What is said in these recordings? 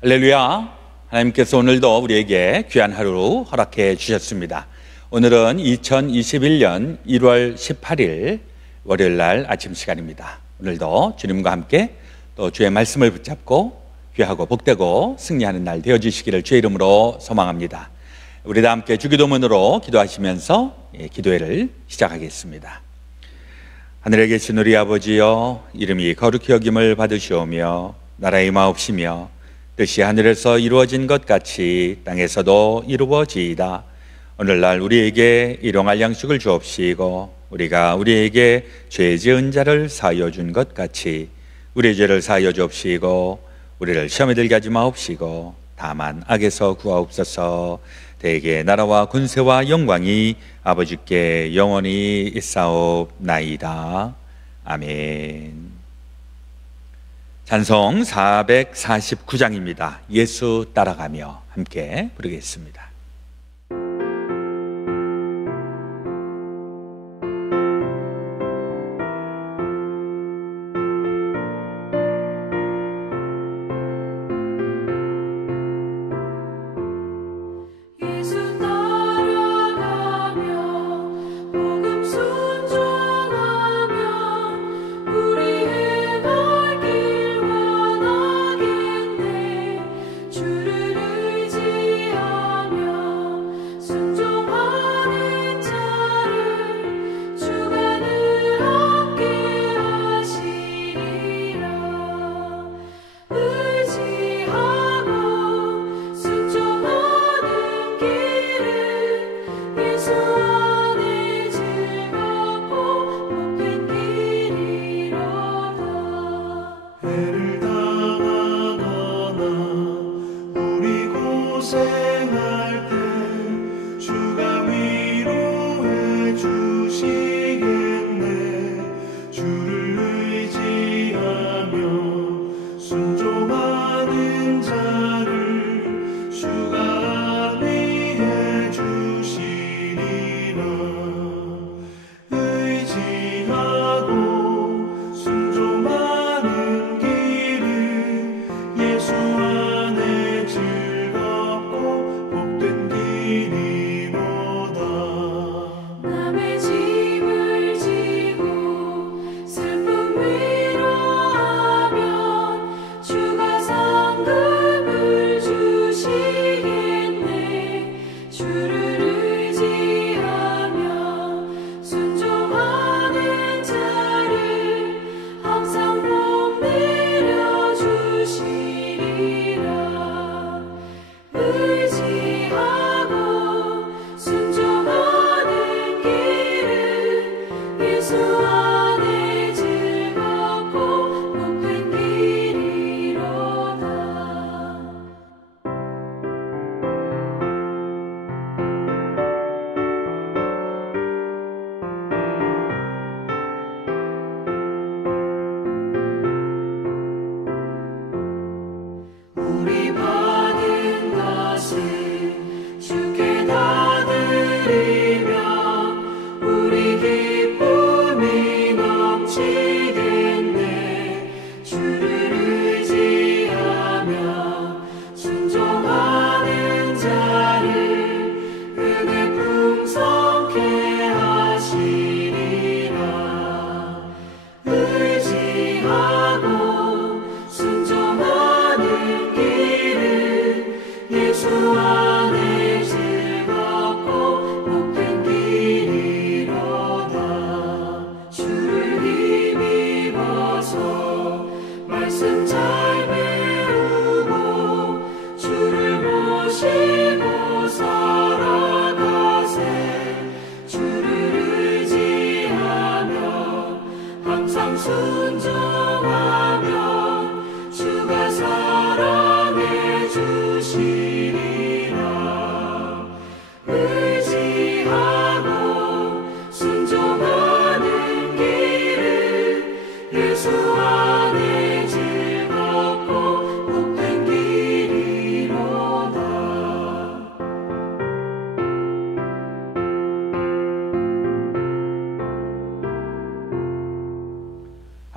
할렐루야. 하나님께서 오늘도 우리에게 귀한 하루 허락해 주셨습니다. 오늘은 2021년 1월 18일 월요일 날 아침 시간입니다. 오늘도 주님과 함께 또 주의 말씀을 붙잡고 귀하고 복되고 승리하는 날 되어주시기를 주의 이름으로 소망합니다. 우리 다 함께 주기도문으로 기도하시면서 기도회를 시작하겠습니다. 하늘에 계신 우리 아버지여, 이름이 거룩히 여김을 받으시오며 나라의 임하옵시며 뜻이 하늘에서 이루어진 것 같이 땅에서도 이루어지이다. 오늘날 우리에게 일용할 양식을 주옵시고 우리가 우리에게 죄 지은 자를 사하여 준 것 같이 우리의 죄를 사하여 주옵시고 우리를 시험에 들게 하지 마옵시고 다만 악에서 구하옵소서. 대개 나라와 군세와 영광이 아버지께 영원히 있사옵나이다. 아멘. 찬송 449장입니다. 예수 따라가며 함께 부르겠습니다.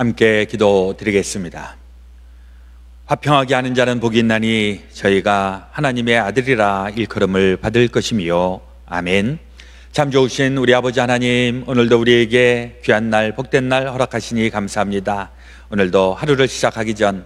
함께 기도드리겠습니다. 화평하게 하는 자는 복이 있나니 저희가 하나님의 아들이라 일컬음을 받을 것이며. 아멘. 참 좋으신 우리 아버지 하나님, 오늘도 우리에게 귀한 날, 복된 날 허락하시니 감사합니다. 오늘도 하루를 시작하기 전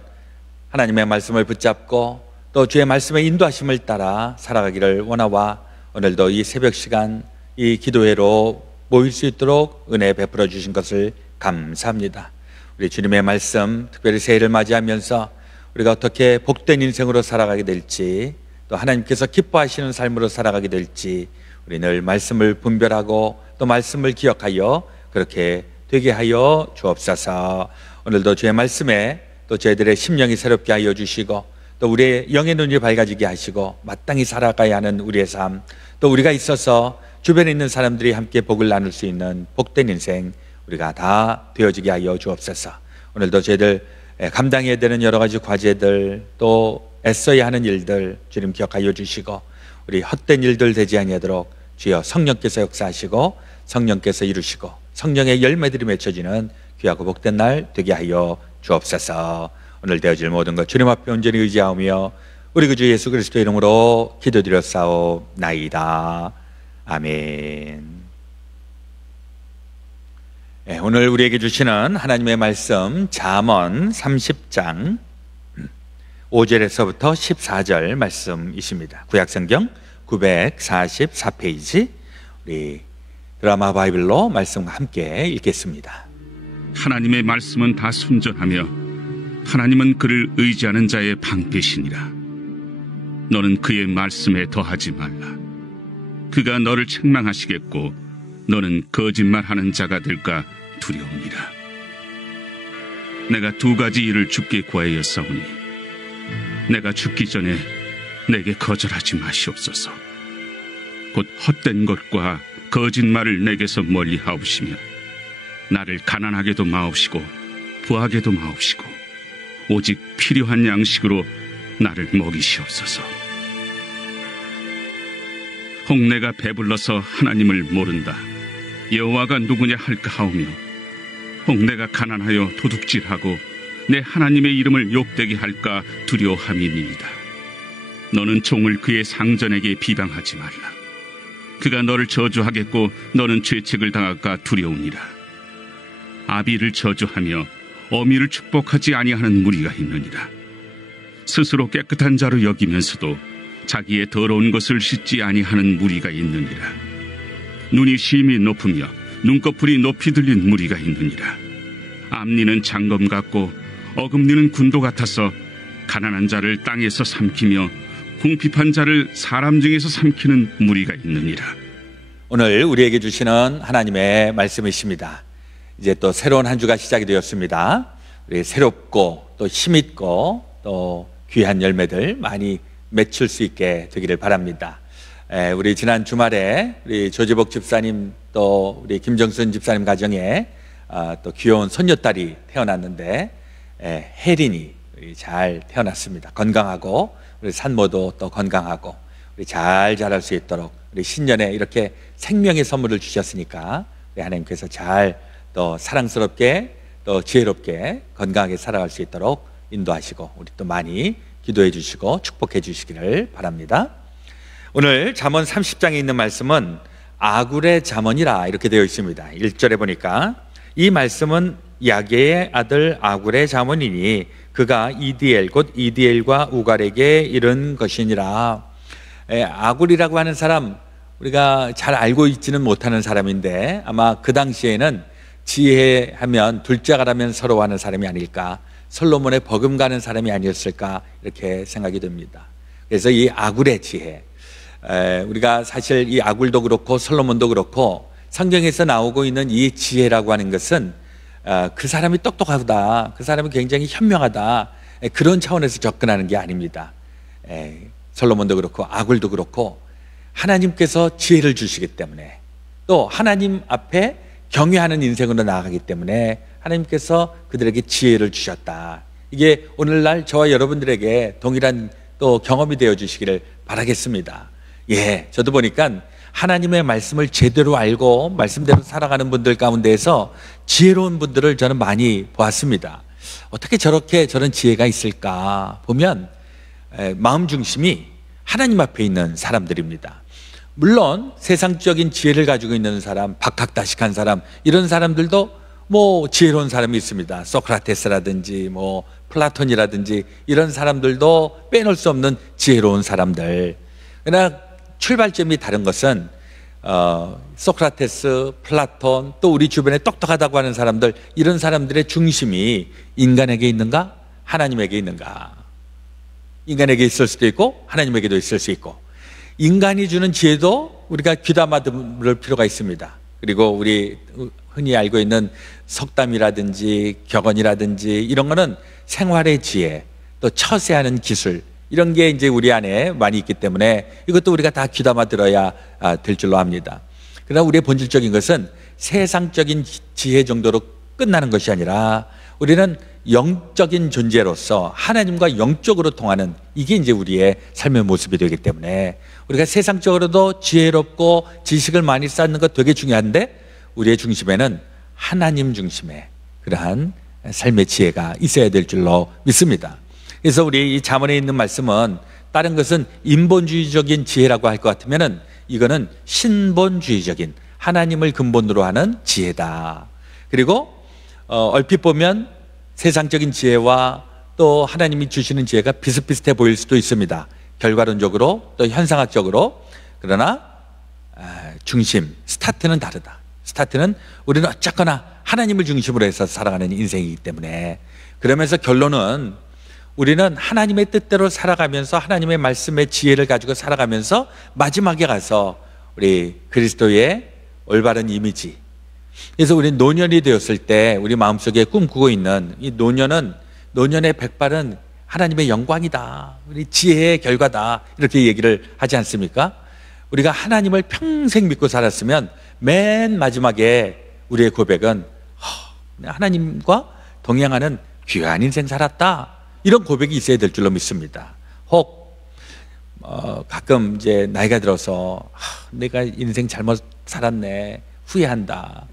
하나님의 말씀을 붙잡고 또 주의 말씀의 인도하심을 따라 살아가기를 원하와 오늘도 이 새벽 시간 이 기도회로 모일 수 있도록 은혜 베풀어 주신 것을 감사합니다. 우리 주님의 말씀, 특별히 새해를 맞이하면서 우리가 어떻게 복된 인생으로 살아가게 될지, 또 하나님께서 기뻐하시는 삶으로 살아가게 될지 우리 늘 말씀을 분별하고 또 말씀을 기억하여 그렇게 되게 하여 주옵소서. 오늘도 주의 말씀에 또 저희들의 심령이 새롭게 하여 주시고 또 우리의 영의 눈이 밝아지게 하시고 마땅히 살아가야 하는 우리의 삶, 또 우리가 있어서 주변에 있는 사람들이 함께 복을 나눌 수 있는 복된 인생 우리가 다 되어지게 하여 주옵소서. 오늘도 저희들 감당해야 되는 여러 가지 과제들, 또 애써야 하는 일들 주님 기억하여 주시고 우리 헛된 일들 되지 아니하도록 주여 성령께서 역사하시고 성령께서 이루시고 성령의 열매들이 맺혀지는 귀하고 복된 날 되게 하여 주옵소서. 오늘 되어질 모든 것 주님 앞에 온전히 의지하오며 우리 구주 예수 그리스도 이름으로 기도드렸사옵나이다. 아멘. 오늘 우리에게 주시는 하나님의 말씀 잠언 30장 5절에서부터 14절 말씀이십니다. 구약성경 944페이지 우리 드라마 바이블로 말씀과 함께 읽겠습니다. 하나님의 말씀은 다 순전하며 하나님은 그를 의지하는 자의 방패시니라. 너는 그의 말씀에 더하지 말라. 그가 너를 책망하시겠고 너는 거짓말하는 자가 될까 두려우니라. 내가 두 가지 일을 주께 구하였사오니 내가 죽기 전에 내게 거절하지 마시옵소서. 곧 헛된 것과 거짓말을 내게서 멀리 하옵시며 나를 가난하게도 마옵시고 부하게도 마옵시고 오직 필요한 양식으로 나를 먹이시옵소서. 혹 내가 배불러서 하나님을 모른다 여호와가 누구냐 할까 하오며 혹 내가 가난하여 도둑질하고 내 하나님의 이름을 욕되게 할까 두려워함이니이다. 너는 종을 그의 상전에게 비방하지 말라. 그가 너를 저주하겠고 너는 죄책을 당할까 두려우니라. 아비를 저주하며 어미를 축복하지 아니하는 무리가 있느니라. 스스로 깨끗한 자로 여기면서도 자기의 더러운 것을 씻지 아니하는 무리가 있느니라. 눈이 심히 높으며 눈꺼풀이 높이 들린 무리가 있느니라. 앞니는 장검 같고 어금니는 군도 같아서 가난한 자를 땅에서 삼키며 궁핍한 자를 사람 중에서 삼키는 무리가 있느니라. 오늘 우리에게 주시는 하나님의 말씀이십니다. 이제 또 새로운 한 주가 시작이 되었습니다. 우리 새롭고 또 힘있고 또 귀한 열매들 많이 맺힐 수 있게 되기를 바랍니다. 우리 지난 주말에 우리 조지복 집사님 또 우리 김정순 집사님 가정에 또 귀여운 손녀딸이 태어났는데 혜린이 잘 태어났습니다. 건강하고 우리 산모도 또 건강하고 우리 잘 자랄 수 있도록 우리 신년에 이렇게 생명의 선물을 주셨으니까 우리 하나님께서 잘 또 사랑스럽게 또 지혜롭게 건강하게 살아갈 수 있도록 인도하시고 우리 또 많이 기도해 주시고 축복해 주시기를 바랍니다. 오늘 잠언 30장에 있는 말씀은 아굴의 잠언이라 이렇게 되어 있습니다. 1절에 보니까 이 말씀은 야게의 아들 아굴의 잠언이니 그가 이디엘 곧 이디엘과 우갈에게 이른 것이니라. 아굴이라고 하는 사람 우리가 잘 알고 있지는 못하는 사람인데 아마 그 당시에는 지혜하면 둘째가라면 서러워하는 사람이 아닐까, 솔로몬의 버금가는 사람이 아니었을까 이렇게 생각이 됩니다. 그래서 이 아굴의 지혜, 우리가 사실 이 아굴도 그렇고 솔로몬도 그렇고 성경에서 나오고 있는 이 지혜라고 하는 것은 그 사람이 똑똑하다, 그 사람이 굉장히 현명하다 그런 차원에서 접근하는 게 아닙니다. 솔로몬도 그렇고 아굴도 그렇고 하나님께서 지혜를 주시기 때문에 또 하나님 앞에 경외하는 인생으로 나아가기 때문에 하나님께서 그들에게 지혜를 주셨다. 이게 오늘날 저와 여러분들에게 동일한 또 경험이 되어 주시기를 바라겠습니다. 저도 보니까 하나님의 말씀을 제대로 알고 말씀대로 살아가는 분들 가운데에서 지혜로운 분들을 저는 많이 보았습니다. 어떻게 저렇게 저런 지혜가 있을까 보면 마음 중심이 하나님 앞에 있는 사람들입니다. 물론 세상적인 지혜를 가지고 있는 사람, 박학다식한 사람, 이런 사람들도 뭐 지혜로운 사람이 있습니다. 소크라테스라든지 뭐 플라톤이라든지 이런 사람들도 빼놓을 수 없는 지혜로운 사람들. 그러나 출발점이 다른 것은 소크라테스, 플라톤, 또 우리 주변에 똑똑하다고 하는 사람들, 이런 사람들의 중심이 인간에게 있는가? 하나님에게 있는가? 인간에게 있을 수도 있고 하나님에게도 있을 수 있고, 인간이 주는 지혜도 우리가 귀담아 들을 필요가 있습니다. 그리고 우리 흔히 알고 있는 속담이라든지 격언이라든지 이런 거는 생활의 지혜, 또 처세하는 기술, 이런 게 이제 우리 안에 많이 있기 때문에 이것도 우리가 다 귀담아 들어야 될 줄로 압니다. 그러나 우리의 본질적인 것은 세상적인 지혜 정도로 끝나는 것이 아니라 우리는 영적인 존재로서 하나님과 영적으로 통하는, 이게 이제 우리의 삶의 모습이 되기 때문에 우리가 세상적으로도 지혜롭고 지식을 많이 쌓는 것 되게 중요한데, 우리의 중심에는 하나님 중심의 그러한 삶의 지혜가 있어야 될 줄로 믿습니다. 그래서 우리 이 잠언에 있는 말씀은 다른 것은 인본주의적인 지혜라고 할 것 같으면은 이거는 신본주의적인 하나님을 근본으로 하는 지혜다. 그리고 얼핏 보면 세상적인 지혜와 또 하나님이 주시는 지혜가 비슷비슷해 보일 수도 있습니다. 결과론적으로 또 현상학적으로. 그러나 중심, 스타트는 다르다. 스타트는 우리는 어쨌거나 하나님을 중심으로 해서 살아가는 인생이기 때문에, 그러면서 결론은 우리는 하나님의 뜻대로 살아가면서 하나님의 말씀의 지혜를 가지고 살아가면서 마지막에 가서 우리 그리스도의 올바른 이미지, 그래서 우리 노년이 되었을 때 우리 마음속에 꿈꾸고 있는 이 노년의 백발은 하나님의 영광이다, 우리 지혜의 결과다, 이렇게 얘기를 하지 않습니까? 우리가 하나님을 평생 믿고 살았으면 맨 마지막에 우리의 고백은 하나님과 동행하는 귀한 인생 살았다, 이런 고백이 있어야 될 줄로 믿습니다. 혹 가끔 이제 나이가 들어서 내가 인생 잘못 살았네, 후회한다.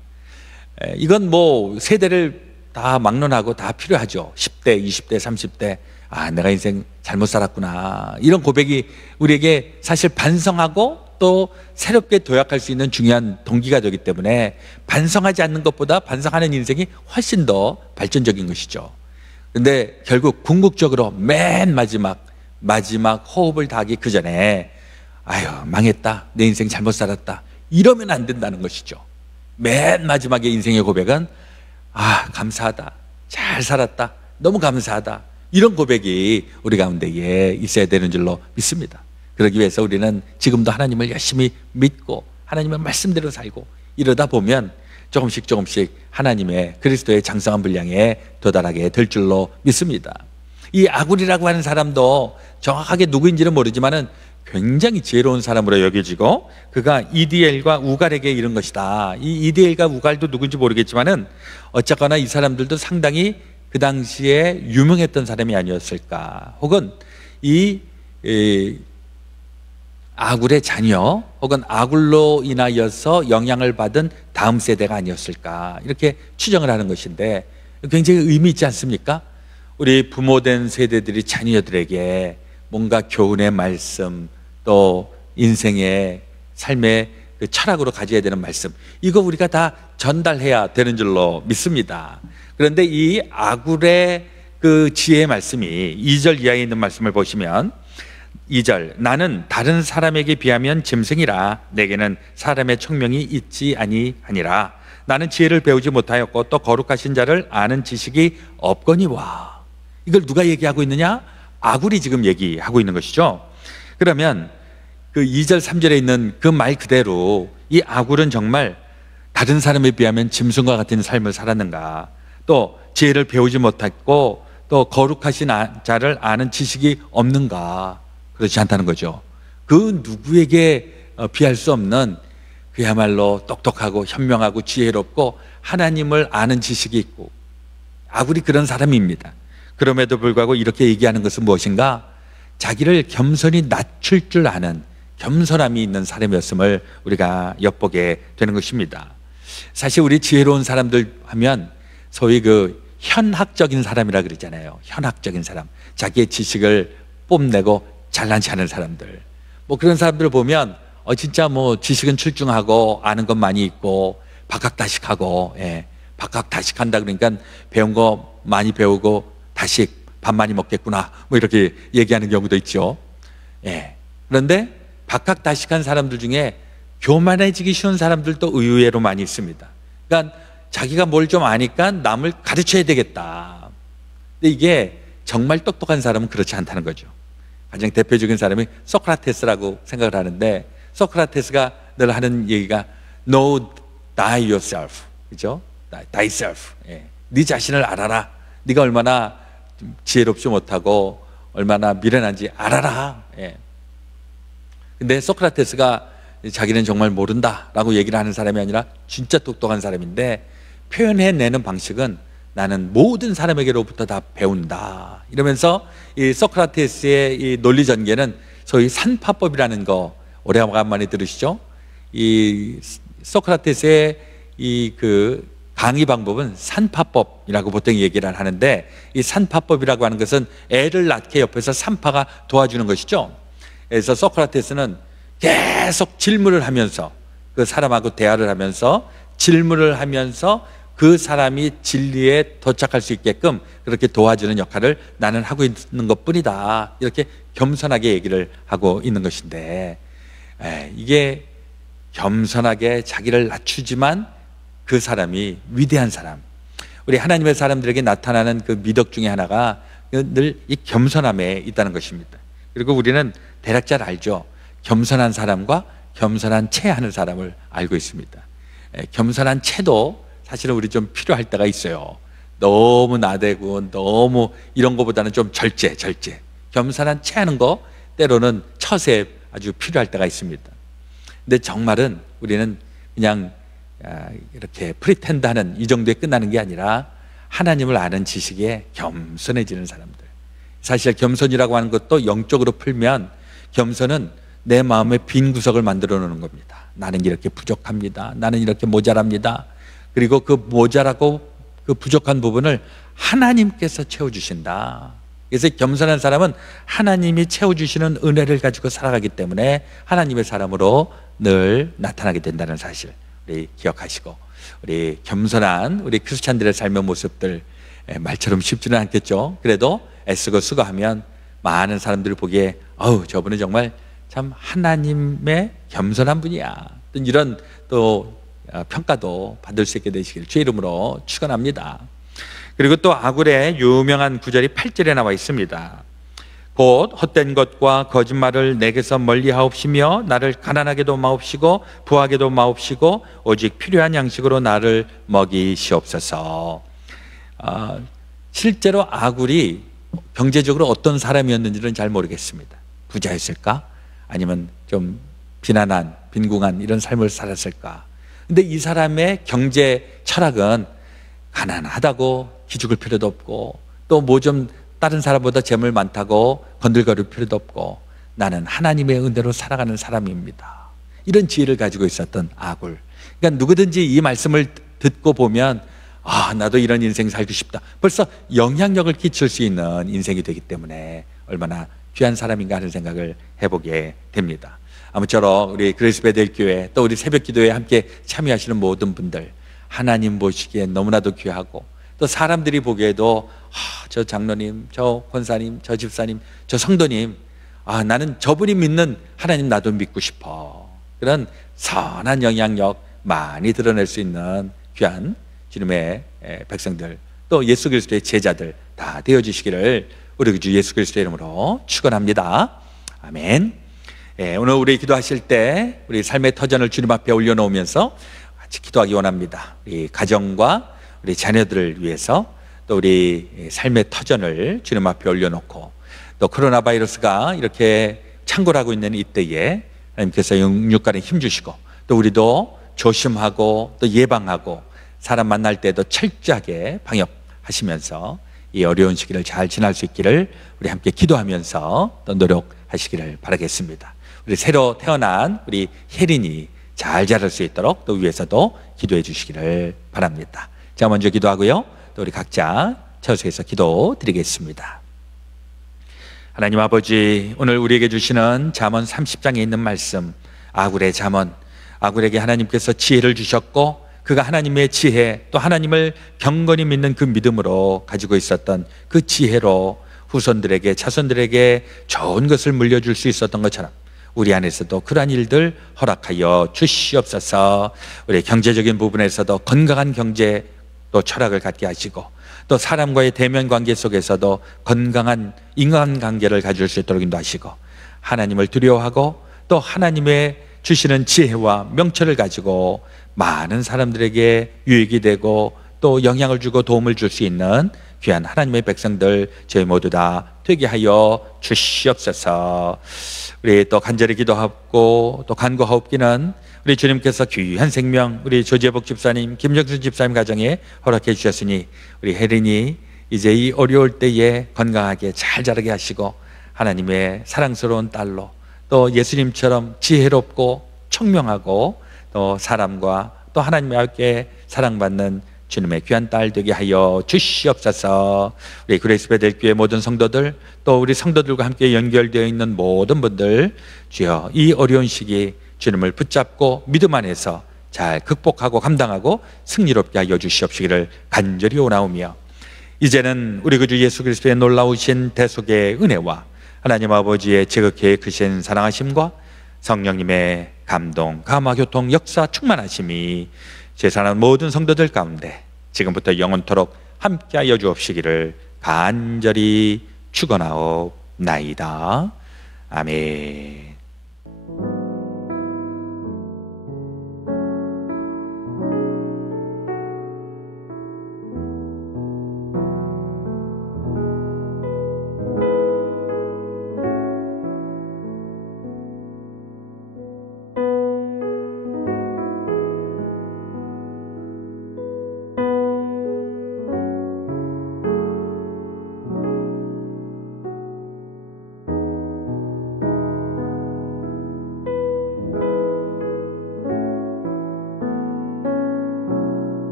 이건 뭐 세대를 다 막론하고 다 필요하죠. 10대, 20대, 30대, 내가 인생 잘못 살았구나, 이런 고백이 우리에게 사실 반성하고 또 새롭게 도약할 수 있는 중요한 동기가 되기 때문에, 반성하지 않는 것보다 반성하는 인생이 훨씬 더 발전적인 것이죠. 근데 결국 궁극적으로 맨 마지막 호흡을 다하기 그 전에 망했다, 내 인생 잘못 살았다, 이러면 안 된다는 것이죠. 맨 마지막에 인생의 고백은 감사하다, 잘 살았다, 너무 감사하다, 이런 고백이 우리 가운데에 있어야 되는 줄로 믿습니다. 그러기 위해서 우리는 지금도 하나님을 열심히 믿고 하나님의 말씀대로 살고, 이러다 보면 조금씩 하나님의 그리스도의 장성한 분량에 도달하게 될 줄로 믿습니다. 이 아굴이라고 하는 사람도 정확하게 누구인지는 모르지만은 굉장히 지혜로운 사람으로 여겨지고, 그가 이디엘과 우갈에게 이른 것이다. 이 이디엘과 우갈도 누군지 모르겠지만은 어쨌거나 이 사람들도 상당히 그 당시에 유명했던 사람이 아니었을까, 혹은 이 아굴의 자녀, 혹은 아굴로 인하여서 영향을 받은 다음 세대가 아니었을까, 이렇게 추정을 하는 것인데, 굉장히 의미 있지 않습니까? 우리 부모된 세대들이 자녀들에게 뭔가 교훈의 말씀, 또 인생의 삶의 그 철학으로 가져야 되는 말씀, 이거 우리가 다 전달해야 되는 줄로 믿습니다. 그런데 이 아굴의 그 지혜의 말씀이 2절 이하에 있는 말씀을 보시면, 2절, 나는 다른 사람에게 비하면 짐승이라 내게는 사람의 총명이 있지 아니하니라. 나는 지혜를 배우지 못하였고 또 거룩하신 자를 아는 지식이 없거니와. 이걸 누가 얘기하고 있느냐? 아굴이 지금 얘기하고 있는 것이죠. 그러면 그 2절 3절에 있는 그 말 그대로 이 아굴은 정말 다른 사람에 비하면 짐승과 같은 삶을 살았는가, 또 지혜를 배우지 못했고 또 거룩하신 자를 아는 지식이 없는가? 그렇지 않다는 거죠. 그 누구에게 비할 수 없는 그야말로 똑똑하고 현명하고 지혜롭고 하나님을 아는 지식이 있고, 아굴이 그런 사람입니다. 그럼에도 불구하고 이렇게 얘기하는 것은 무엇인가? 자기를 겸손히 낮출 줄 아는 겸손함이 있는 사람이었음을 우리가 엿보게 되는 것입니다. 사실 우리 지혜로운 사람들 하면 소위 그 현학적인 사람이라 그러잖아요. 현학적인 사람, 자기의 지식을 뽐내고 잘난 체 하는 사람들, 뭐 그런 사람들을 보면 진짜 뭐 지식은 출중하고 아는 것 많이 있고 박학다식하고, 박학다식한다 그러니까 배운 거 많이 배우고 다식 밥 많이 먹겠구나, 뭐 이렇게 얘기하는 경우도 있죠. 그런데 박학다식한 사람들 중에 교만해지기 쉬운 사람들도 의외로 많이 있습니다. 그러니까 자기가 뭘 좀 아니까 남을 가르쳐야 되겠다. 근데 이게 정말 똑똑한 사람은 그렇지 않다는 거죠. 가장 대표적인 사람이 소크라테스라고 생각을 하는데, 소크라테스가 늘 하는 얘기가 Know thyself, 그죠? thyself. 네 자신을 알아라. 네가 얼마나 지혜롭지 못하고 얼마나 미련한지 알아라. 근데 소크라테스가 자기는 정말 모른다라고 얘기를 하는 사람이 아니라 진짜 똑똑한 사람인데, 표현해내는 방식은 나는 모든 사람에게로부터 다 배운다 이러면서 이 소크라테스의 이 논리 전개는 소위 산파법이라는 거 오래간만에 들으시죠? 이 소크라테스의 이 그 강의 방법은 산파법이라고 보통 얘기를 하는데, 이 산파법이라고 하는 것은 애를 낳게 옆에서 산파가 도와주는 것이죠. 그래서 소크라테스는 계속 질문을 하면서 그 사람하고 대화를 하면서 질문을 하면서 그 사람이 진리에 도착할 수 있게끔 그렇게 도와주는 역할을 나는 하고 있는 것뿐이다, 이렇게 겸손하게 얘기를 하고 있는 것인데, 이게 겸손하게 자기를 낮추지만 그 사람이 위대한 사람, 우리 하나님의 사람들에게 나타나는 그 미덕 중에 하나가 늘 이 겸손함에 있다는 것입니다. 그리고 우리는 대략 잘 알죠. 겸손한 사람과 겸손한 채 하는 사람을 알고 있습니다. 겸손한 채도 사실은 우리 좀 필요할 때가 있어요. 너무 나대고 너무 이런 거보다는 좀 절제. 겸손한 채 하는 거 때로는 처세 아주 필요할 때가 있습니다. 근데 정말은 우리는 그냥 이렇게 프리텐드하는 이 정도에 끝나는 게 아니라 하나님을 아는 지식에 겸손해지는 사람들. 사실 겸손이라고 하는 것도 영적으로 풀면 겸손은 내 마음의 빈 구석을 만들어 놓는 겁니다. 나는 이렇게 부족합니다. 나는 이렇게 모자랍니다. 그리고 그 모자라고 그 부족한 부분을 하나님께서 채워주신다. 그래서 겸손한 사람은 하나님이 채워주시는 은혜를 가지고 살아가기 때문에 하나님의 사람으로 늘 나타나게 된다는 사실 우리 기억하시고, 우리 겸손한 우리 크리스찬들의 삶의 모습들, 말처럼 쉽지는 않겠죠. 그래도 애쓰고 수고하면 많은 사람들이 보기에 저분은 정말 참 하나님의 겸손한 분이야, 이런 또 평가도 받을 수 있게 되시길 주의 이름으로 축원합니다. 그리고 또 아굴의 유명한 구절이 8절에 나와 있습니다. 곧 헛된 것과 거짓말을 내게서 멀리하옵시며 나를 가난하게도 마옵시고 부하게도 마옵시고 오직 필요한 양식으로 나를 먹이시옵소서. 실제로 아굴이 경제적으로 어떤 사람이었는지는 잘 모르겠습니다. 부자였을까? 아니면 좀 비난한, 빈궁한 이런 삶을 살았을까? 근데 이 사람의 경제 철학은 가난하다고 기죽을 필요도 없고 또 뭐 좀 다른 사람보다 재물 많다고 건들거릴 필요도 없고 나는 하나님의 은혜로 살아가는 사람입니다, 이런 지혜를 가지고 있었던 아굴. 그러니까 누구든지 이 말씀을 듣고 보면 나도 이런 인생 살고 싶다, 벌써 영향력을 끼칠 수 있는 인생이 되기 때문에 얼마나 귀한 사람인가 하는 생각을 해보게 됩니다. 아무쪼록 우리 그레이스 베델 교회 또 우리 새벽 기도에 함께 참여하시는 모든 분들, 하나님 보시기에 너무나도 귀하고 또 사람들이 보기에도 저 장로님, 저 권사님, 저 집사님, 저 성도님, 나는 저분이 믿는 하나님 나도 믿고 싶어, 그런 선한 영향력 많이 드러낼 수 있는 귀한 주님의 백성들, 또 예수 그리스도의 제자들 다 되어주시기를 우리 주 예수 그리스도의 이름으로 축원합니다. 아멘. 오늘 우리 기도하실 때 우리 삶의 터전을 주님 앞에 올려놓으면서 같이 기도하기 원합니다. 우리 가정과 우리 자녀들을 위해서, 또 우리 삶의 터전을 주님 앞에 올려놓고, 또 코로나 바이러스가 이렇게 창궐하고 있는 이때에 하나님께서 육간에 힘주시고 또 우리도 조심하고 또 예방하고 사람 만날 때도 철저하게 방역하시면서 이 어려운 시기를 잘 지날 수 있기를 우리 함께 기도하면서 또 노력하시기를 바라겠습니다. 우리 새로 태어난 우리 혜린이 잘 자랄 수 있도록 또 위에서도 기도해 주시기를 바랍니다. 자, 먼저 기도하고요. 또 우리 각자 처소에서 기도 드리겠습니다. 하나님 아버지, 오늘 우리에게 주시는 잠언 30장에 있는 말씀, 아굴의 잠언, 아굴에게 하나님께서 지혜를 주셨고 그가 하나님의 지혜, 또 하나님을 경건히 믿는 그 믿음으로 가지고 있었던 그 지혜로 후손들에게, 자손들에게 좋은 것을 물려줄 수 있었던 것처럼 우리 안에서도 그러한 일들 허락하여 주시옵소서. 우리 경제적인 부분에서도 건강한 경제 또 철학을 갖게 하시고, 또 사람과의 대면 관계 속에서도 건강한 인간관계를 가질 수 있도록 인도하시고, 하나님을 두려워하고 또 하나님의 주시는 지혜와 명철을 가지고 많은 사람들에게 유익이 되고 또 영향을 주고 도움을 줄 수 있는 귀한 하나님의 백성들 저희 모두 다 되게 하여 주시옵소서. 우리 또 간절히 기도하고 또 간구하옵기는 우리 주님께서 귀한 생명 우리 조재복 집사님, 김정수 집사님 가정에 허락해 주셨으니 우리 혜린이 이제 이 어려울 때에 건강하게 잘 자라게 하시고 하나님의 사랑스러운 딸로 또 예수님처럼 지혜롭고 청명하고 또 사람과 또 하나님과 함께 사랑받는 주님의 귀한 딸 되게 하여 주시옵소서. 우리 그레이스 베델교회 모든 성도들, 또 우리 성도들과 함께 연결되어 있는 모든 분들, 주여 이 어려운 시기 주님을 붙잡고 믿음 안에서 잘 극복하고 감당하고 승리롭게 하여 주시옵시기를 간절히 원하오며, 이제는 우리 구주 예수 그리스도의 놀라우신 대속의 은혜와 하나님 아버지의 지극히 크신 사랑하심과 성령님의 감동, 감화, 교통, 역사, 충만하심이 제사하는 모든 성도들 가운데 지금부터 영원토록 함께하여 주옵시기를 간절히 축원하옵나이다. 아멘.